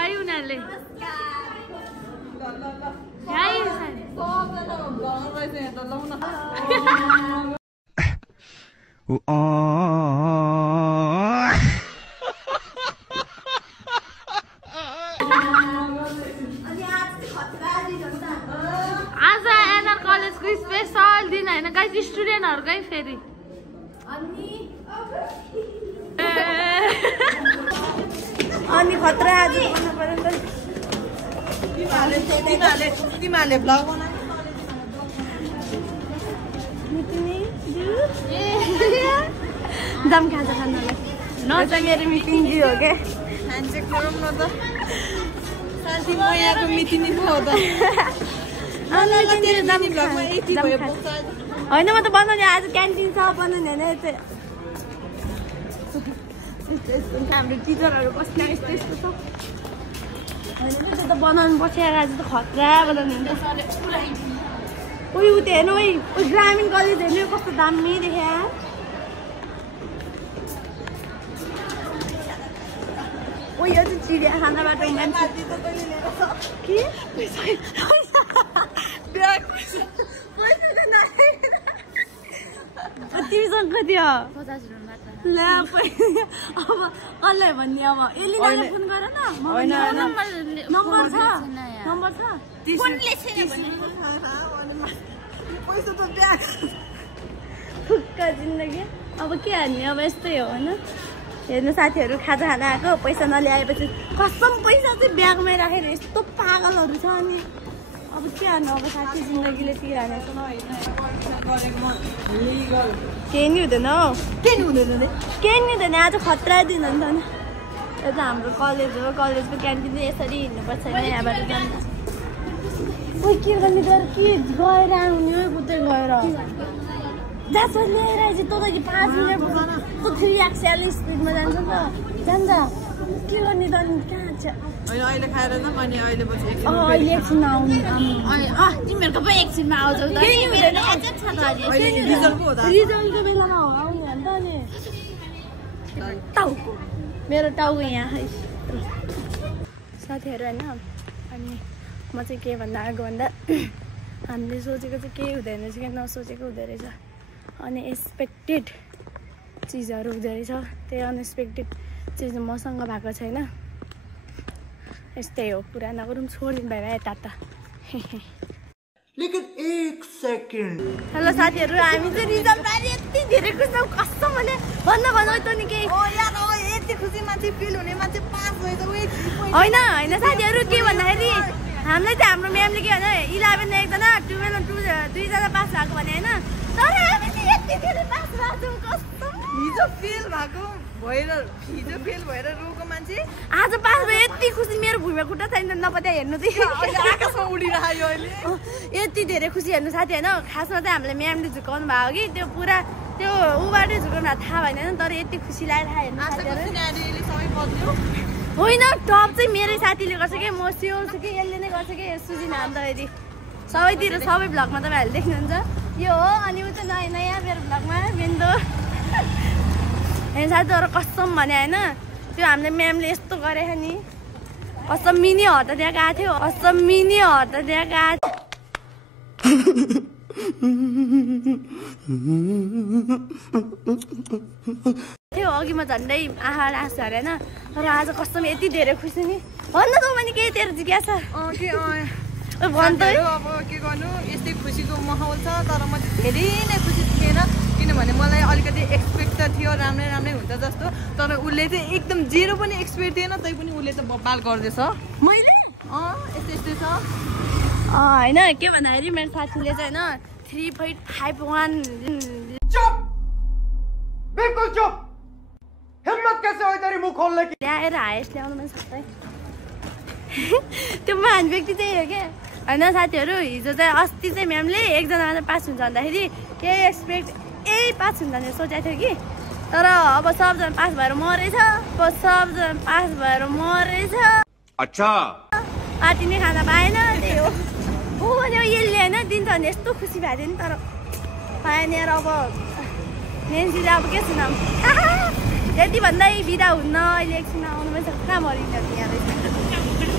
है उनीहरूले आज एनआर कलेजको स्पेशल दिन होइन गाइस स्टुडेन्टहरुकै फेरि अनि खतरा आज गर्नु पर्यो नि तिमीहरूले ब्लग बनायो दम खाजा खानालाई न त मेरो मिटिङ दियो हो के ह्यान्डसेक गरौँ न त शान्ति म यहाँको मिटिङ हो त होइन म त बनाउने आज क्यान्टिन छ बनाउने होइन हाम्रो टिचरहरू बस्ने यस्तो यस्तो छ होइन त्यो त बनाउनु पर्छ आज त खतरा बनाउने हुन्छ उयो उ त्यो हेर्नु उयो ग्रामीण कलेज हेर्नु कस्तो दामी देख्या उयो यो चाहिँ चिडियाखानाबाट के तिमीसँग कति हो 50 रुपैयाँ ल अब कसलाई भन्ने अब एलिनालाई फोन गर न नम्बर छ कुनले छैन भने पैसा त ब्याग खुक्का जिन्दगी अब के हान्ने अब यस्तै हो होइन हेर्नु साथीहरू खाजा खाना आएको पैसा नल्याएपछि कसम पैसा चाहिँ ब्यागमै राखेर यस्तो पागलहरू छ अनि अब के हान्नु अब साथी जिन्दगीले तिराने केही नि हुँदैन हौ केही नि हुँदैन आज खतरा दिन हो नि त नि यो त हाम्रो कलेज हो कलेजको क्यान्टिन चाहिँ यसरी हिँड्नुपर्छ होइन यहाँबाट जान्छ कोही के गर्ने गएर के गएर आउने हो बुझ्दै गएर जान्छ लिएर आएपछि तँ त 5 मिनट तँ 340 स्पिडमा जान्छ नि त जान्छ के गर्ने त अनि कहाँ छ अहिले खाएर न अनि अहिले पछि अहिले एकछिन आउने तिमीहरूको पो एकछिनमा आउँछौ त रिजल्टको बेलामा हो आउने हो नि त अनि टाउको मेरो टाउको यहाँ है साथीहरू होइन अनि म चाहिँ के भन्दा आएको भन्दा हामीले सोचेको चाहिँ केही हुँदैन रहेछ क्या नसोचेको हुँदो रहेछ अनएक्सपेक्टेड चिजहरू हुँदो रहेछ त्यही अनएक्सपेक्टेड चिज मसँग भएको छैन यस्तै हो कुरा नगरौँ छोडिदिनु भयो यता त लेकिन 1 सेकेन्ड हेलो साथीहरू हामी चाहिँ रिजल्ट आएर यति धेरै खुसी छौँ कसम भने भन्न त नि केही यति खुसी मान्छे फिल हुने मान्छे पास भएछ होइन होइन साथीहरू के भन्दाखेरि हामीलाई चाहिँ हाम्रो म्यामले के भने 11 एकजना 12 दुईजना पास भएको भने होइन तर हामी चाहिँ यति धेरै पास भएको छौँ हिजो फेल भएर रोको मान्छे आज पास भयो यति खुसी मेरो भुइँमा खुट्टा छैन नपत्या हेर्नु चाहिँ आकाशमा उडिरह्यो अहिले यति धेरै खुसी हेर्नु साथी होइन खासमा चाहिँ हामीले म्यामले झुकाउनु भएको कि त्यो पुरा त्यो उबाटै झुकाउनु भएको थाहा भएन तर यति खुसी लागेर हेर्नु होइन टप चाहिँ मेरै साथीले गर्छ कि म स्योर छु कि यसले नै गर्छ कि सुजिना अन्तखेरि सबैतिर सबै भ्लगमा तपाईँहरूले देख्नुहुन्छ यो हो अनि ऊ चाहिँ नयाँ मेरो भ्लगमा बिन्दु होइन साथीहरू कसम भने होइन त्यो हामीले म्यामले यस्तो गरेछ नि कसम मिनी हट्दा त्यहाँ गएको थियो कसम मिनी हट्दा त्यहाँ गएको थियो अघि म झन्डै आँखा आँसु अरे होइन तर आज कस्तो यति धेरै खुसी नि भन्न त मैले केही तेरो जिज्ञासा भन् त अब के गर्नु यस्तै खुसीको माहौल छ तर म धेरै नै खुसी थिएन किनभने मलाई अलिकति एक्सपेक्ट त थियो राम्रै हुन्छ जस्तो तर उसले चाहिँ एकदम जेरो पनि एक्सपेक्ट थिएन तै पनि उसले चाहिँ बबाल गर्दैछ मैले यस्तै छ होइन के भन्दाखेरि मेरो साथीले चाहिँ होइन 3.51 चुप बिल्कुल चुप हिम्मत कैसे हो तेरी मुंह खोलने की ल्याएर हाइस्ट ल्याउनु पनि सक्छ त्यो महान व्यक्ति चाहिँ हो क्या होइन साथीहरू हिजो चाहिँ अस्ति चाहिँ म्यामले एकजना पास हुन्छ भन्दाखेरि केही एक्सपेक्ट पास हुन्छ भनेर सोचेको थियो कि तर अब सबजना पास भएर मरेछ अच्छा पार्टी नै खाना पाएन त्यही हो ऊ भन्यो यसले होइन दिन्छ भने यस्तो खुसी भएको थियो नि तर पाएन यार अब नेन्सीले अब के सुनाऊँ यति भन्दै बिदा हुन्न अहिले एकछिन आउनु पनि सक्छ कहाँ मरिन्छ यहाँ